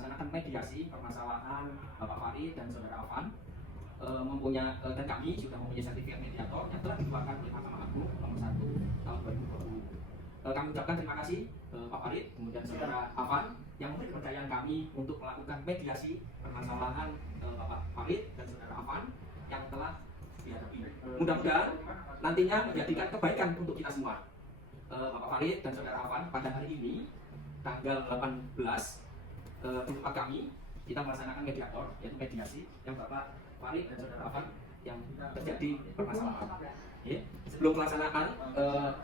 melaksanakan mediasi permasalahan Bapak Farid dan Saudara Afan. Dan kami sudah mempunyai sertifikat mediator yang telah dikeluarkan oleh Mahkamah Agung nomor 1 tahun 2020. Kami ucapkan terima kasih Pak Farid kemudian Saudara Afan yang memberi kepercayaan kami untuk melakukan mediasi permasalahan Bapak Farid dan Saudara Afan yang telah dihadapi. Mudah-mudahan nantinya menjadikan kebaikan untuk kita semua. Bapak Farid dan Saudara Afan, pada hari ini tanggal 18 tempat kami kita melaksanakan mediator, yaitu mediasi yang Bapak Farid dan Saudara Afan yang terjadi permasalahan. Ya. Sebelum pelaksanaan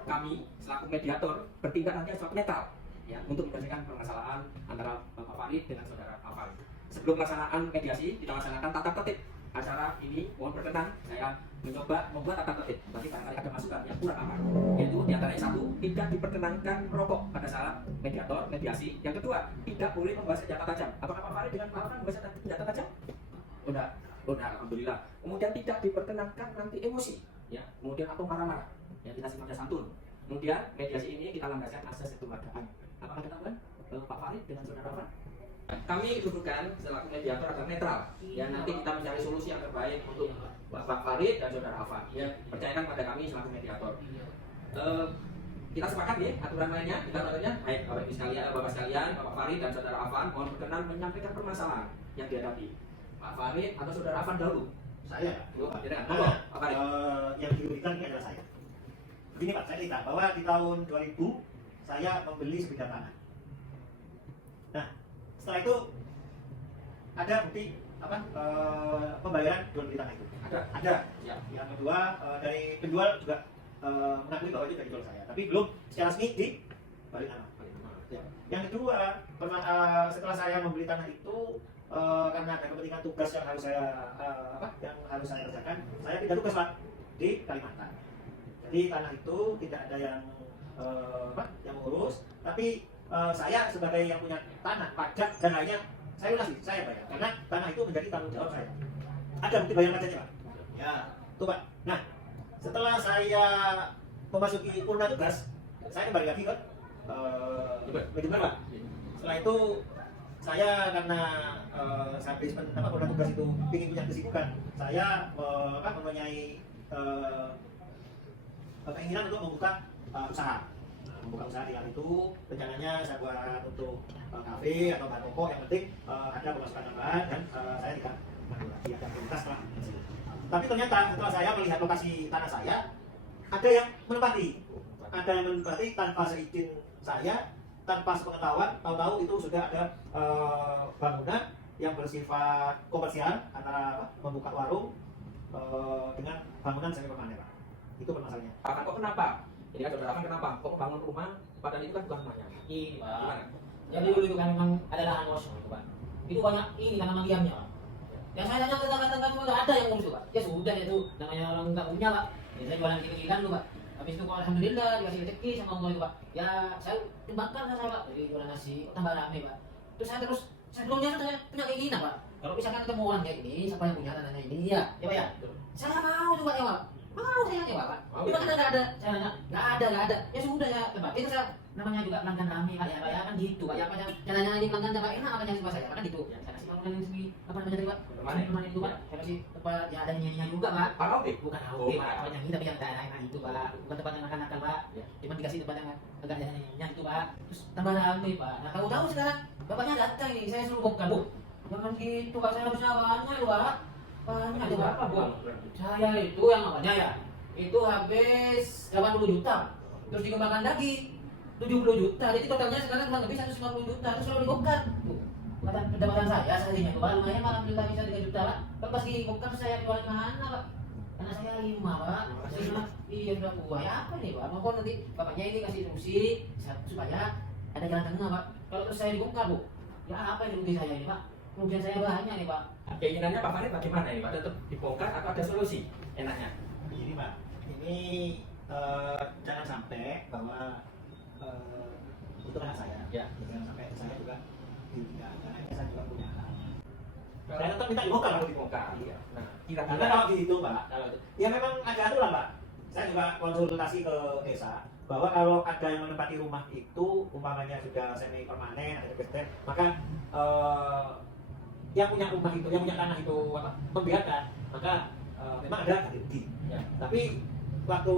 kami selaku mediator bertindak nanti secara netral ya, untuk menyelesaikan permasalahan antara Bapak Farid dengan Saudara Afan. Sebelum pelaksanaan mediasi kita laksanakan tata tertib acara ini. Mohon berkenan saya mencoba membuat tata tertib bagi barangkali ada masukan yang kurang aman, yaitu diantaranya satu, tidak diperkenankan merokok pada saat mediasi. Yang kedua, tidak boleh membawa senjata tajam. Apakah Pak Farid dengan Pak Afan membawa senjata tajam? Udah, alhamdulillah. Kemudian tidak diperkenankan nanti emosi, ya. Kemudian atau marah-marah, ya, kita sifatnya santun. Kemudian mediasi ini kita landaskan asas kekeluargaan. Apakah ada tambahan Pak Farid dengan Saudara Afan? Kami dudukan selaku mediator agar netral, ya, nanti kita mencari solusi yang terbaik untuk Bapak Farid dan Saudara Afan. Ya, percayakan pada kami selaku mediator. Kita sepakat ya aturan lainnya, baik Bapak sekalian, Bapak Farid dan Saudara Afan mohon berkenan menyampaikan permasalahan yang dihadapi. Pak Farid atau Saudara Afan dahulu? Saya. Pak Farid. Yang dirugikan ini adalah saya. Begini Pak, saya cerita bahwa di tahun 2000 saya membeli sebidang tanah. Nah, setelah itu ada bukti pembayaran jual beli tanah itu. Ada. Ya. Yang kedua dari penjual juga mengakui bahwa itu dari jual saya, tapi belum secara resmi di balik tanah. Ya. Yang kedua, setelah saya membeli tanah itu karena ada kepentingan tugas yang harus saya kerjakan, saya pindah tugas Pak di Kalimantan. Jadi tanah itu tidak ada yang mengurus, tapi saya sebagai yang punya tanah, pajak dan lainnya saya lunasi, saya bayar karena tanah itu menjadi tanggung jawab saya. Ada bukti bayar pajaknya Pak. Ya, tuh Pak. Nah, setelah saya memasuki purna tugas, saya kembali lagi ke manajemen Pak. Setelah itu saya karena habis purna tugas itu ingin punya kesibukan, saya mempunyai keinginan untuk membuka usaha di hal itu. Rencananya saya buat untuk kafe atau bar pokok, yang penting ada pemasukan tambahan dan saya tidak lagi ada prioritas lah. Tapi ternyata setelah saya melihat lokasi tanah saya, ada yang menempati tanpa seizin saya, tanpa sepengetahuan, tahu-tahu itu sudah ada bangunan yang bersifat komersial antara membuka warung dengan bangunan semi permanen Pak. Itu permasalahannya. Pak, kok kenapa? Ini kan Saudara Afan kenapa? Kok bangun rumah padahal itu kan bukan rumahnya? Ini Pak. Jadi dulu itu kan memang ada lahan kosong itu Pak. Itu banyak ini tanaman liarnya Pak. Yang saya tanya tetangga-tetangga itu nggak ada yang ngurus Pak. Ya sudah itu namanya orang nggak punya Pak. Ya saya jualan kecil-kecilan dulu Pak. Habis itu kalau alhamdulillah dikasih rezeki sama Allah itu Pak. Ya saya kembangkan saya Pak. Jadi jualan nasi tambah rame Pak. Terus saya sebelumnya saya punya keinginan Pak. Kalau misalkan ketemu orang kayak ini, siapa yang punya tanahnya ini ya Pak ya. Saya mau coba ya Pak. Mau saya nyewa Pak. Cuma kita nggak ada, saya nanya nggak ada. Ya sudah ya tempat itu saya namanya juga pelanggan kami Pak ya kan gitu Pak. Ya apa yang caranya ini pelanggan Pak enak apa yang suka saya kan gitu. Ya saya kasih bangunan yang segi apa namanya tadi Pak? Permanen itu Pak. Saya kasih tempat ya ada nyanyinya juga Pak. Karaoke? Bukan karaoke Pak. Tempat nyanyi tapi yang daerah itu Pak. Bukan tempat yang makan-makan Pak. Cuma dikasih tempat yang agak nyanyinya itu Pak. Terus tambah rame Pak. Nah kalau tahu sekarang bapaknya datang ini saya suruh bongkar Bu. Jangan gitu Pak, saya harusnya banyak loh Pak. Banyak loh Pak. Saya itu yang namanya ya itu habis 80 juta, terus dikembangkan lagi 70 juta, jadi totalnya sekarang kurang lebih 150 juta. Terus kalau dibongkar, pendapatan saya seharinya itu Pak, lumayan Pak, alhamdulillah bisa 3 juta Pak. Pas dibongkar saya jual mana Pak? Karena saya 5 Pak, iya udah buah ya apa nih Pak? Mohon nanti bapaknya ini kasih solusi supaya ada jalan tengah Pak. Kalau terus saya dibongkar Bu, ya apa yang rugi saya ini Pak? Kerugian saya banyak nih Pak. Keinginannya Pak Farid bagaimana ini Pak? Tetap dibongkar atau ada solusi enaknya? Begini Pak, ini jangan sampai bahwa untuk anak saya, ya, jangan sampai saya juga tidak, karena saya juga punya anak. Saya tetap minta dibongkar kalau dibongkar. Iya. Nah, Karena kalau gitu Pak, ya memang ada aturan Pak. Saya juga konsultasi ke desa, bahwa kalau ada yang menempati rumah itu umpamanya sudah semi permanen ada gede, maka yang punya rumah itu, yang punya tanah itu apa, membiarkan, maka memang ada ganti rugi. Ya. Tapi waktu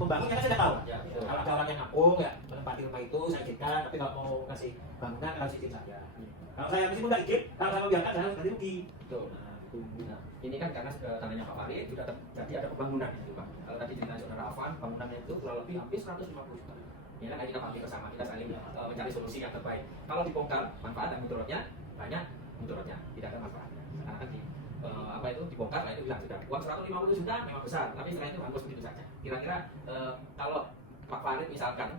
pembangunnya kan saya tahu. Ya, betul. Kalau ada orang yang ngampung ya menempati rumah itu saya izinkan, tapi kalau mau kasih bangunan harus izin saja. Kalau saya meskipun nggak izin, kalau saya membiarkan saya harus ganti rugi. Betul. Nah, ini kan karena tanahnya Pak Farid sudah jadi ada pembangunan gitu Pak. Kalau tadi cerita saudara Afan, bangunannya itu kurang lebih hampir 150 juta. Ya kan kita pasti bersama, kita saling mencari solusi yang terbaik. Kalau dibongkar manfaat dan mudaratnya banyak, mudaratnya tidak ada manfaatnya. Karena kan apa itu dibongkar, nah itu bilang sudah uang 150 juta memang besar, tapi setelah itu hangus begitu saja. Kira-kira kalau Pak Farid misalkan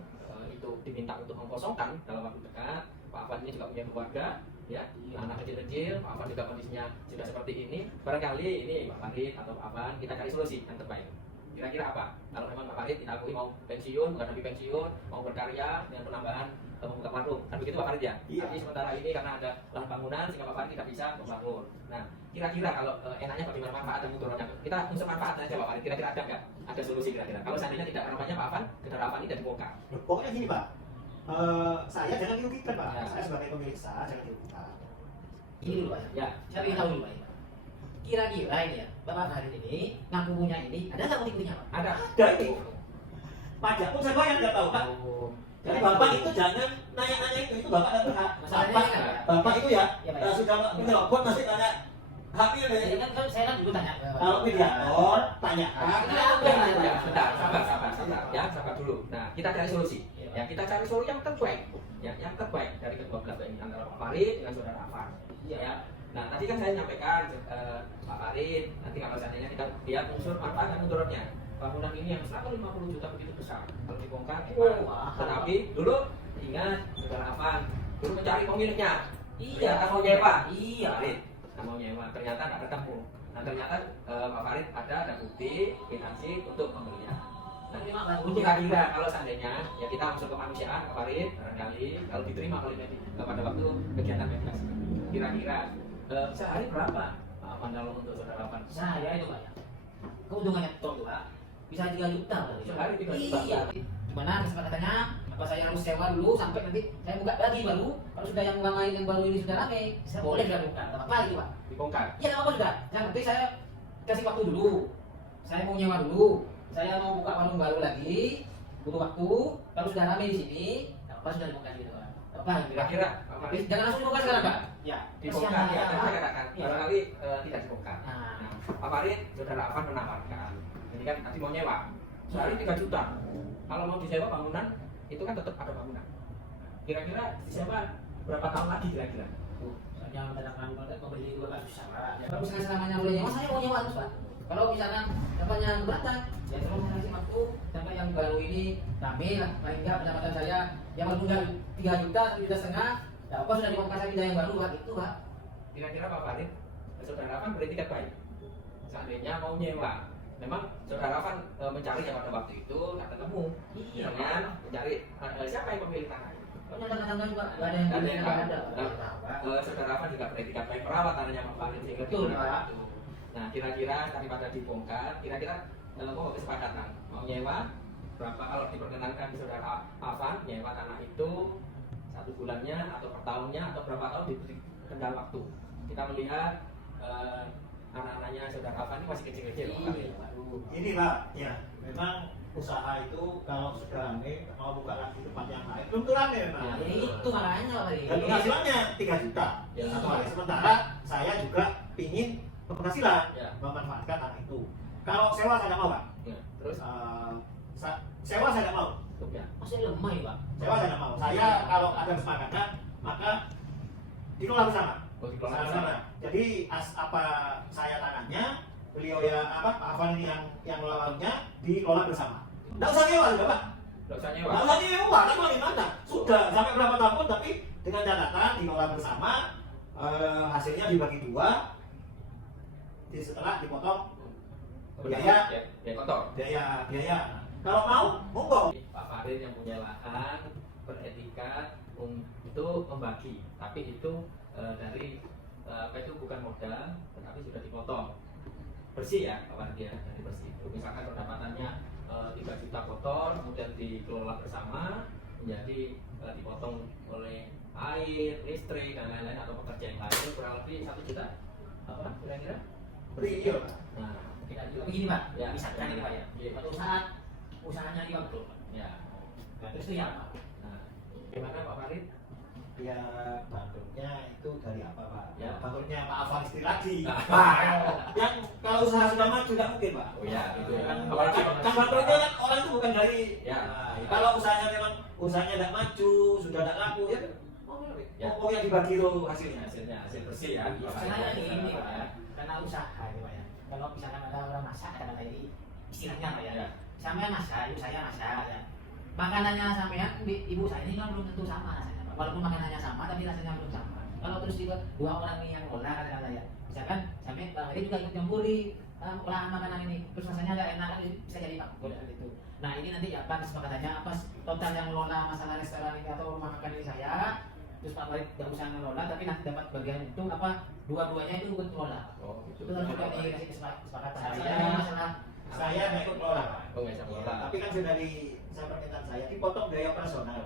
itu diminta untuk mengkosongkan dalam waktu dekat, Pak Afan ini juga punya keluarga, ya, anak kecil-kecil, Pak Afan juga kondisinya sudah seperti ini, barangkali ini Pak Farid atau Pak Afan kita cari solusi yang terbaik. Kira-kira apa? Kalau memang Pak Farid kita akui mau pensiun, menghadapi pensiun, mau berkarya dengan penambahan membuka warung, kan begitu Pak Farid ya? Iya. Tapi sementara ini karena ada lahan bangunan sehingga Pak Farid tidak bisa membangun. Nah, kira-kira kalau enaknya bagaimana manfaat dan mudaratnya? Kita unsur manfaat saja Pak Farid. Kira-kira ada nggak? Ada solusi kira-kira? Kalau seandainya tidak namanya Pak Afan, kendaraan Afan ini tidak dibongkar. Loh, pokoknya gini Pak, saya jangan dirugikan Pak. Ya. Saya sebagai pemilik sah jangan dirugikan. Ini dulu Pak ya. Ya, Saya ingin tahu dulu Pak ya. Kira-kira ini ya, Bapak Farid ini ngaku punya ini ada nggak bukti-buktinya Pak? ada. Ada itu. Pajak pun saya bayar nggak tahu Pak. Oh, Jadi Bapak itu jangan nanya-nanya itu Bapak nggak berhak. Masalahnya Bapak, ini kan, Bapak itu ya, Ya, Pak, ya. sudah menyelobot masih tanya hamil Jadi ya. kan saya kan dulu tanya ke Bapak. Kalau mediator tanyakan. ya, bentar, sabar. Ya, sabar dulu. Nah, kita cari solusi. Ya, kita cari solusi yang terbaik. Ya, yang terbaik dari kedua belah ini antara Pak Farid dengan saudara Afan. Ya. Nah, tadi kan saya nyampaikan Pak Farid, nanti kalau seandainya kita lihat unsur manfaat dan mudaratnya. Bangunan ini yang 150 juta begitu besar. Kalau dibongkar, Wah. tetapi dulu ingat saudara Afan, dulu mencari pemiliknya. Iya, Ternyata mau nyewa. Iya. Farid, nggak mau nyewa. Ternyata nggak ketemu. Nah, ternyata Pak Farid ada bukti finansi untuk pembelian. Nah, Terima kasih. untuk kira kalau seandainya ya kita masuk ke kemanusiaan Pak Farid barangkali kalau diterima oleh pada waktu kegiatan mediasi kira-kira sehari berapa kalau untuk saudara Afan? Saya itu Pak ya. Keuntungannya top tuh Pak. Bisa 3 juta Pak. Sehari 3 juta. Iya. Gimana kesempatannya? Apa saya harus sewa dulu sampai nanti saya buka lagi baru. Kalau sudah yang lain yang baru ini sudah rame, saya boleh sudah buka. Enggak apa-apa gitu Pak. Dibongkar. Iya nggak apa-apa sudah. Yang penting saya kasih waktu dulu. Saya mau nyewa dulu. Saya mau buka warung baru lagi. Butuh waktu. Kalau sudah rame di sini, nggak apa-apa sudah dibongkar gitu Pak. Nggak apa-apa. Kira-kira Pak Tapi Farid jangan langsung dibongkar sekarang Pak. Ya. dibongkar Kasihan ya, Pak. saya katakan Iya. barangkali tidak dibongkar. Nah, Nah, Pak Farid saudara Afan menawarkan ini kan nanti mau nyewa sehari 3 juta. Kalau mau disewa bangunan itu kan tetap ada bangunan. Kira-kira disewa berapa tahun lagi kira-kira? Soalnya kadang-kadang membeli itu Pak susah Pak. Ya, kalau misalnya selamanya boleh nyewa, saya mau nyewa terus Pak. Kalau misalnya dapatnya berantak, ya tolong kasih waktu sampai yang baru ini rame lah. Paling enggak pendapatan saya yang baru 3 juta, 1,5 juta. Ya apa sudah dibongkar saya pindah yang baru Pak, itu Pak. Kira-kira Pak Farid saudara Afan berarti kan baik. Seandainya mau nyewa, memang saudara Afan mencari yang pada waktu itu nggak ketemu. Iya. Dengan mencari siapa yang pemilik tanah? Pokoknya tangga-tangga juga nggak ada yang Nggak ada beli, yang nggak tahu. ada. Nah, saudara Afan juga beretikat baik merawat tanahnya Pak Farid sehingga Betul, diberikan Pak. itu. Nah, kira-kira daripada dibongkar, kira-kira mau kesepakatan mau nyewa berapa kalau diperkenankan saudara Afan nyewa tanah itu 1 bulannya atau per tahunnya atau berapa tahun diberi kendal waktu. Kita melihat anak-anaknya saudara Afan ini masih kecil-kecil. Iya, Pak. Ini Pak, ya memang usaha itu kalau sudah rame mau buka lagi tempat yang lain belum tuh rame memang. Nah, itu makanya Pak. Dan penghasilannya 3 juta. Ya, Satu hari. Sementara saya juga pingin penghasilan Ya. memanfaatkan tanah itu. Kalau sewa saya nggak mau Pak. Ya, terus Sewa saya nggak mau. ya. Masih lemah ya Pak. Sewa saya nggak mau. Saya kalau ada kesepakatan maka dikelola bersama. Dikelola Sama-sama. Jadi apa saya tanahnya, beliau ya apa Pak Afan ini yang melawannya dikelola bersama. Nggak usah nyewa juga Pak. Nggak usah nyewa. Nggak usah nyewa, kan mau gimana? Sudah sampai berapa tahun tapi dengan catatan dikelola bersama, hasilnya dibagi 2. Setelah dipotong biaya kotor. biaya. Kalau mau, monggo. Pak Farid yang punya lahan beretikat untuk membagi, tapi itu dari apa itu bukan modal, tetapi sudah dipotong bersih ya Pak Farid ya, dari bersih. Misalkan pendapatannya 3 juta kotor, kemudian dikelola bersama menjadi dipotong oleh air, listrik dan lain-lain atau pekerja yang lain kurang lebih 1 juta apa kira-kira? Iya. Nah, Tidak juga begini Pak, Ya. misalkan ini Pak ya, Iya. suatu saat usahanya dibangkrut, ya. nah terus itu ya Pak? Nah, gimana Pak Farid? Ya bangkrutnya itu dari apa Pak? Ya. Bangkrutnya Pak Avaristi lagi. Nah. Pak, yang kalau usaha sudah maju nggak mungkin Pak. Oh ya, itu kan Apalagi kan bangkrutnya kan orang itu bukan dari. Ya. Nah, kalau usahanya memang usahanya tidak maju, sudah tidak laku ya. Ya. Oh yang dibagi itu hasilnya. hasil bersih ya. Masalahnya ini Pak ya, karena usaha ini Pak ya. Kalau misalkan ada orang masak, ada tadi istilahnya Pak ya, Ya. sampean masak, ibu saya masak ya. Makanannya sampean, ibu saya ini kan belum tentu sama rasanya Pak. Walaupun makanannya sama, tapi rasanya belum sama. Kalau terus juga 2 orang ini yang ngolah kata-kata ya, misalkan sampai Bang Edi juga ikut campuri olahan makanan ini, terus rasanya nggak enak, bisa jadi Pak gitu. Nah ini nanti apa kesepakatannya, apa total yang ngelola masalah restoran ini atau rumah makan ini saya, terus Pak Farid nggak usah ngelola tapi nanti dapat bagian itu apa dua-duanya itu ikut ngelola. Oh, gitu. Itu harus juga dikasih kesepakatan. Saya- Masalahnya masalah Saya nggak ikut kelola Pak. Oh, nggak bisa kelola. Tapi kan sudah saya permintaan saya dipotong biaya operasional.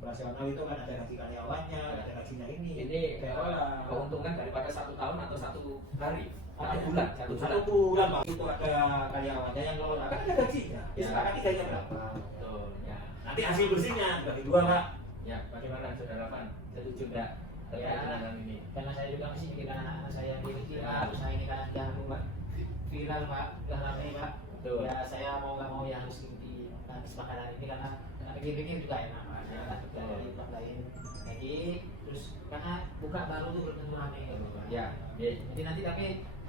Operasional itu kan ada gaji karyawannya, ada gajinya ini. Ini kelola. keuntungan daripada 1 tahun atau 1 hari, 1 bulan, 1 bulan. Satu bulan Pak. Itu ada karyawannya yang kelola. Kan ada gajinya. Ya. Disepakati gajinya berapa. Betul, ya. Nanti hasil bersihnya bagi 2 Pak. Ya, bagaimana Saudara Fan? Setuju enggak terkait Ya. dengan hal ini? karena saya juga masih mikirkan anak-anak saya yang kecil Pak, terus saya ini kan jago Pak, viral Pak, udah rame Pak. Betul. Ya saya mau nggak mau ya harus ikuti kesepakatan ini karena pikir-pikir juga enak Pak. Ya, juga dari tempat lain lagi, terus karena buka baru tuh belum tentu rame gitu Pak. Ya, ya. Jadi nanti tapi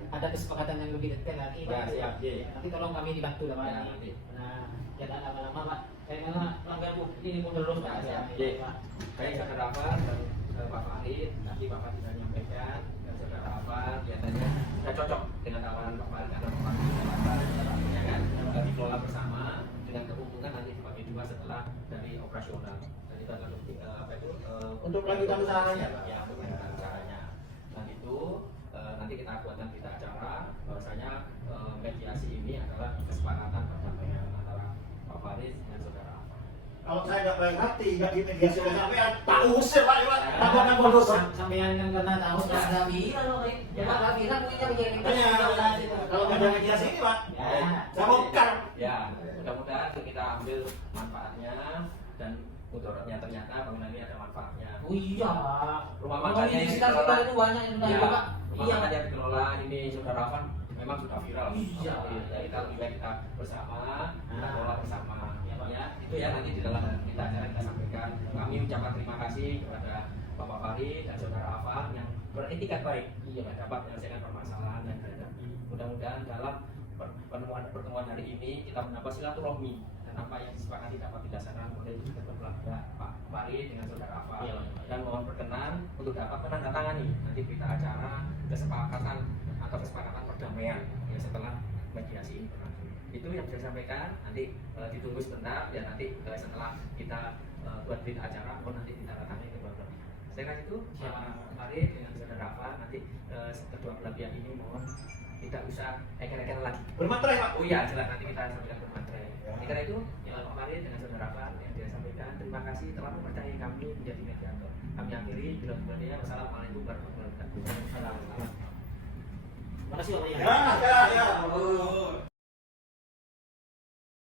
ada kesepakatan yang lebih detail lagi Pak. Ya, siap, ya. Nanti tolong kami dibantu lah Pak. Ya, nanti. Nah, jangan lama-lama Pak. Saya memang melanggar ini pun terus Pak. Ya, Ya, ya. Pak. Baik Saudara Fan dan Pak Farid, nanti Bapak sudah menyampaikan dan Saudara Fan biasanya sudah cocok dengan tawaran Pak Farid karena Pak Farid ya kan dikelola bersama dengan keuntungan nanti dibagi 2 setelah dari operasional. Dan itu adalah apa itu Untuk kelanjutan usahanya Pak. Ya, untuk kelanjutan usahanya. Dan itu nanti kita buatkan berita acara bahwasanya mediasi ini adalah kesepakatan perdamaian antara Pak Farid dan Saudara Fan. Kalau saya nggak baik hati, nggak dimediasi oleh sampean, tak usir Pak. Tambahkan bonus. Sampai yang kena tahu sudah ada viral loh, ya Pak, nggak viral mungkin begini. Kalau nggak ada mediasi ini Pak, Ya. saya bongkar. Ya, mudah-mudahan kita ambil manfaatnya dan mudaratnya ternyata bangunan ini ada manfaatnya. Oh iya Pak. Rumah Kalau makannya di yang sekitar dikelola, kita itu banyak yang sudah ya, itu Pak. rumah Iya. makan yang dikelola ini Saudara Fan memang sudah viral. Iya. Ya, kita lebih baik kita bersama, kita Nah. kelola bersama. Ya, Pak. Ya, itu ya nanti di dalam kita acara kita sampaikan. Kami ucapkan terima kasih kepada Bapak Farid dan Saudara Afan yang beretikat baik, yang dapat menyelesaikan permasalahan dan mudah-mudahan dalam pertemuan hari ini kita mendapat silaturahmi dan apa yang disepakati dapat dilaksanakan oleh kedua belah pihak Pak Farid dengan Saudara Afan. Iya, Pak. Dan mohon berkenan untuk dapat menandatangani nanti berita acara kesepakatan atau kesepakatan perdamaian ya setelah mediasi ini berlangsung. Itu yang saya sampaikan. Nanti ditunggu sebentar ya, nanti setelah kita buat berita acara nanti ditandatangani kedua belah pihak. Saya kasih itu Pak Farid dengan Saudara Afan, nanti kedua belah pihak ini mohon tidak usah eken-eken lagi. Bermaterai Pak. Oh iya, jelas nanti kita sampaikan bermaterai. Karena itu yang Pak Farid dengan Saudara Afan yang dia sampaikan, terima kasih telah mempercayai kami menjadi mediator. Kami akhiri bila sebelumnya. Wassalamualaikum warahmatullahi wabarakatuh. Terima kasih Pak. Ya.